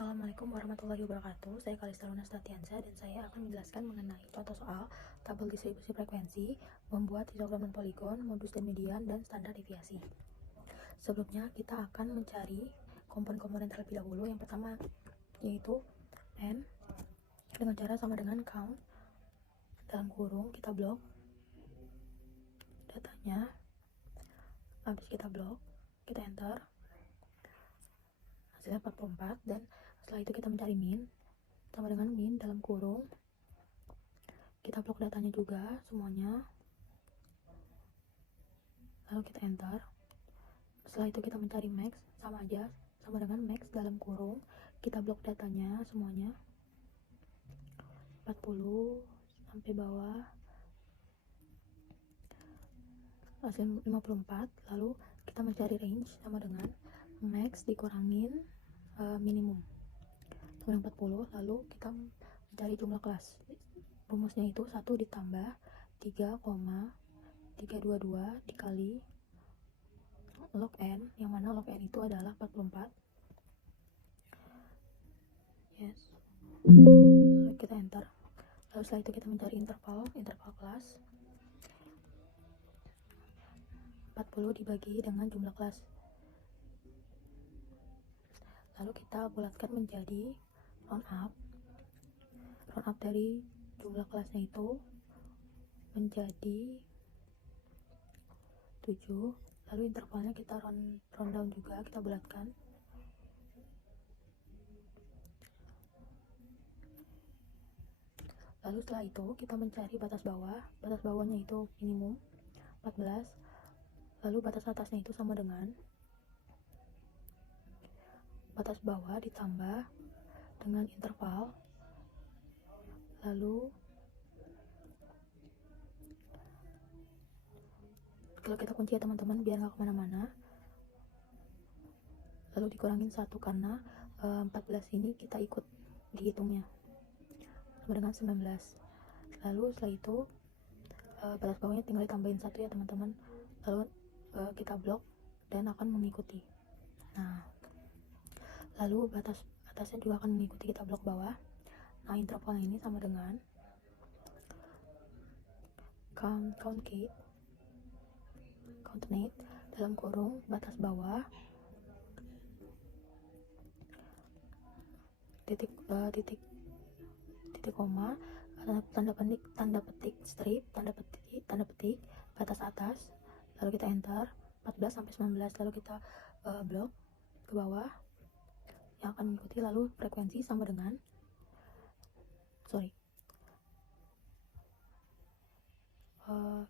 Assalamualaikum warahmatullahi wabarakatuh. Saya Kalista Luna Statiansa dan saya akan menjelaskan mengenai contoh soal tabel distribusi frekuensi, membuat histogram dan poligon, modus dan median, dan standar deviasi. Sebelumnya kita akan mencari komponen-komponen terlebih dahulu. Yang pertama yaitu n dengan cara sama dengan count dalam kurung, kita blok datanya, habis kita blok, kita enter, hasilnya 44, dan setelah itu kita mencari min sama dengan min dalam kurung, kita blok datanya juga semuanya, lalu kita enter. Setelah itu kita mencari max, sama aja, sama dengan max dalam kurung, kita blok datanya semuanya 40 sampai bawah, hasil 54. Lalu kita mencari range sama dengan max dikurangin minimum sama 40. Lalu kita mencari jumlah kelas. Rumusnya itu 1 ditambah 3,322 dikali log n, yang mana log n itu adalah 44. Yes. Lalu kita enter. Lalu setelah itu kita mencari interval kelas. 40 dibagi dengan jumlah kelas. Lalu kita bulatkan menjadi round up dari jumlah kelasnya itu menjadi 7. Lalu intervalnya kita round down juga, kita bulatkan. Lalu setelah itu kita mencari batas bawahnya itu minimum 14. Lalu batas atasnya itu sama dengan batas bawah ditambah dengan interval. Lalu kalau kita kunci ya teman-teman biar nggak kemana-mana, lalu dikurangin 1 karena 14 ini kita ikut dihitungnya, sama dengan 19. Lalu setelah itu batas bawahnya tinggal ditambahin 1 ya teman-teman. Lalu kita blok dan akan mengikuti. Nah, lalu batas atasnya juga akan mengikuti, kita blok bawah. Nah, intervalnya ini sama dengan count net dalam kurung batas bawah titik koma, tanda petik strip, tanda petik batas atas, lalu kita enter 14 sampai 19. Lalu kita blok ke bawah yang akan mengikuti. Lalu frekuensi sama dengan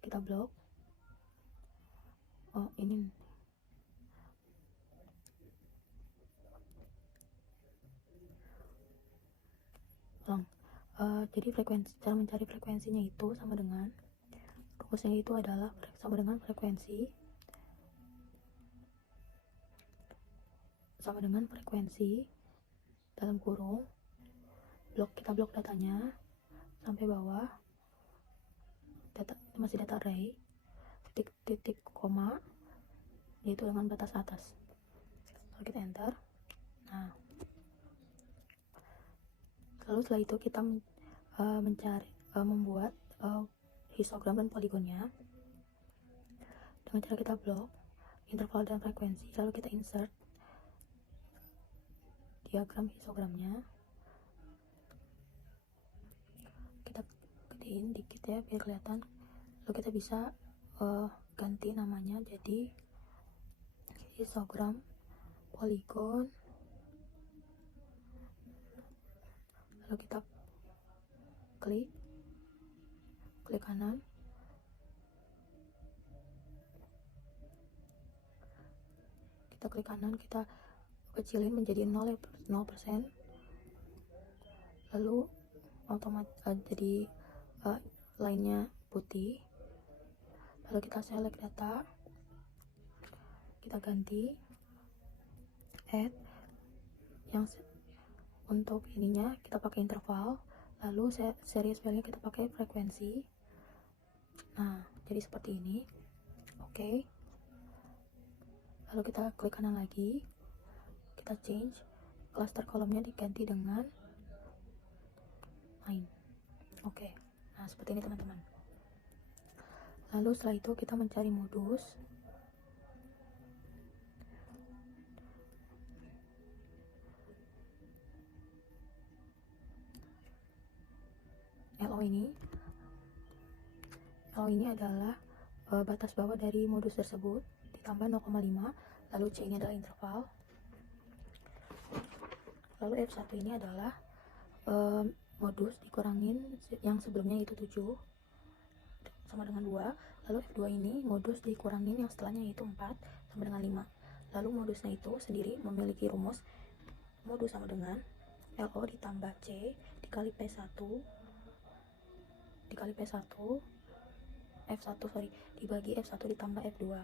kita blok ini ulang. Jadi cara mencari frekuensinya itu sama dengan rumusnya itu adalah sama dengan frekuensi dalam kurung kita blok datanya sampai bawah, masih data array, titik koma yaitu dengan batas atas, lalu kita enter. Nah, lalu setelah itu kita membuat histogram dan poligonnya dengan cara kita blok interval dan frekuensi, lalu kita insert diagram histogramnya, kita gedein dikit ya biar kelihatan. Lalu kita bisa ganti namanya jadi histogram poligon. Lalu kita klik kanan, kita kecilin menjadi 0%, lalu otomatis jadi lainnya putih. Lalu kita select data, kita ganti add, yang untuk ininya kita pakai interval, lalu series value kita pakai frekuensi. Nah, jadi seperti ini. Oke. Lalu kita klik kanan lagi, kita change klaster kolomnya diganti dengan line. Oke, nah seperti ini teman-teman. Lalu setelah itu kita mencari modus. LO ini adalah batas bawah dari modus tersebut ditambah 0,5, lalu C ini adalah interval, lalu F1 ini adalah modus dikurangin yang sebelumnya itu 7 sama dengan 2, lalu F2 ini modus dikurangin yang setelahnya yaitu 4 sama dengan 5. Lalu modusnya itu sendiri memiliki rumus modus sama dengan LO ditambah C dikali P1 dibagi F1 ditambah F2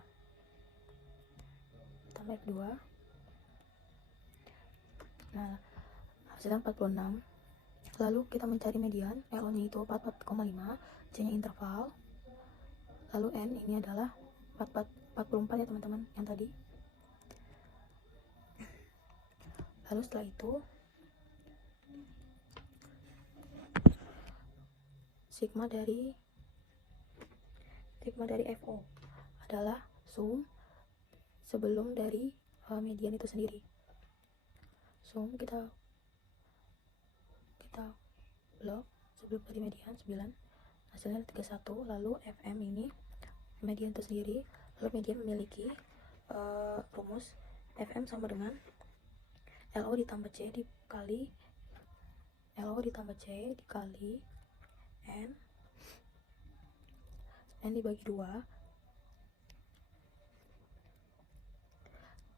nah hasilnya 46. Lalu kita mencari median, LO nya itu 44,5, C nya interval, lalu N ini adalah 44 ya teman-teman yang tadi. Lalu setelah itu sigma dari FO adalah sum sebelum dari median itu sendiri. Sum kita blok sebelum dari median 9, hasilnya 31. Lalu FM ini median itu sendiri, lalu median memiliki rumus FM sama dengan LO ditambah C dikali N dibagi 2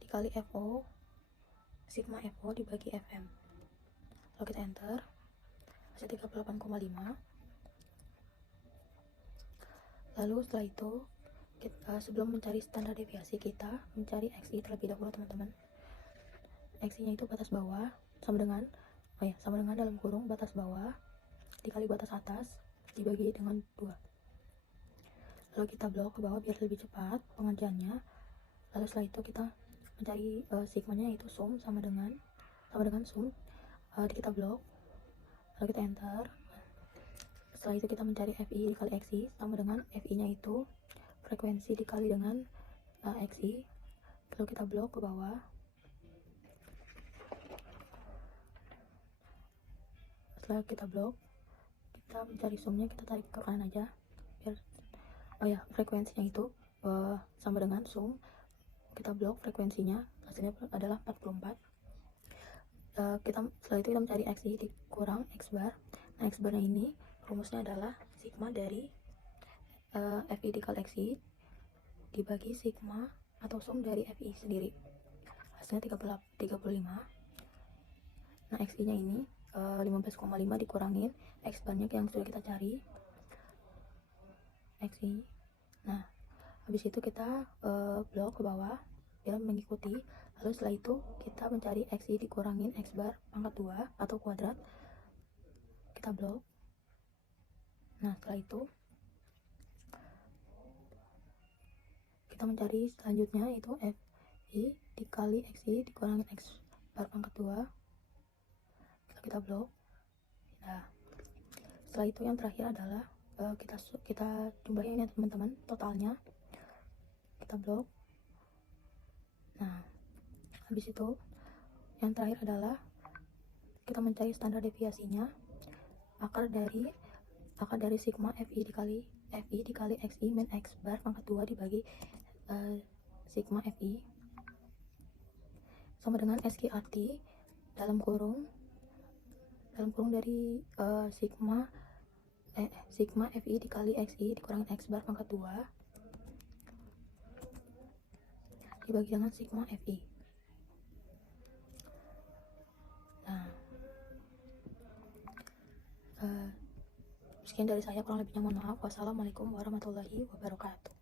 dikali FO, sigma FO dibagi FM. Lalu kita enter, hasil 38,5. Lalu setelah itu sebelum mencari standar deviasi kita mencari XI terlebih dahulu teman-teman. XI nya itu batas bawah sama dengan dalam kurung batas bawah dikali batas atas dibagi dengan 2. Lalu kita blok ke bawah biar lebih cepat pengerjaannya. Lalu setelah itu kita mencari sigmanya yaitu sum sama dengan sum, kita blok, lalu kita enter. Setelah itu kita mencari FI dikali XI sama dengan FI nya itu frekuensi dikali dengan XI, lalu kita blok ke bawah. Setelah kita blok, kita mencari sumnya, kita tarik ke kanan aja biar frekuensinya itu sama dengan sum. Kita blok frekuensinya, hasilnya adalah 44. Setelah itu kita mencari XI dikurang X bar. Nah, X barnya ini rumusnya adalah sigma dari FI dikali XI dibagi sigma atau sum dari FI sendiri, hasilnya 35. Nah, XI nya ini 15,5 dikurangin X barnya yang sudah kita cari XI. Nah, habis itu kita blok ke bawah biar mengikuti. Lalu setelah itu kita mencari XI dikurangin X bar pangkat 2 atau kuadrat, kita blok. Nah, setelah itu kita mencari selanjutnya yaitu FI dikali XI dikurangin X bar pangkat 2, lalu kita blok. Nah, setelah itu yang terakhir adalah kita jumlahin ya teman-teman totalnya, kita blok. Nah, habis itu yang terakhir adalah kita mencari standar deviasinya, akar dari sigma FI dikali XI min X bar pangkat 2 dibagi sigma FI sama dengan SQRT dalam kurung dari sigma FI dikali XI dikurangin X bar pangkat 2 dibagi dengan sigma FI. Nah, sekian dari saya, kurang lebihnya mohon maaf. Wassalamualaikum warahmatullahi wabarakatuh.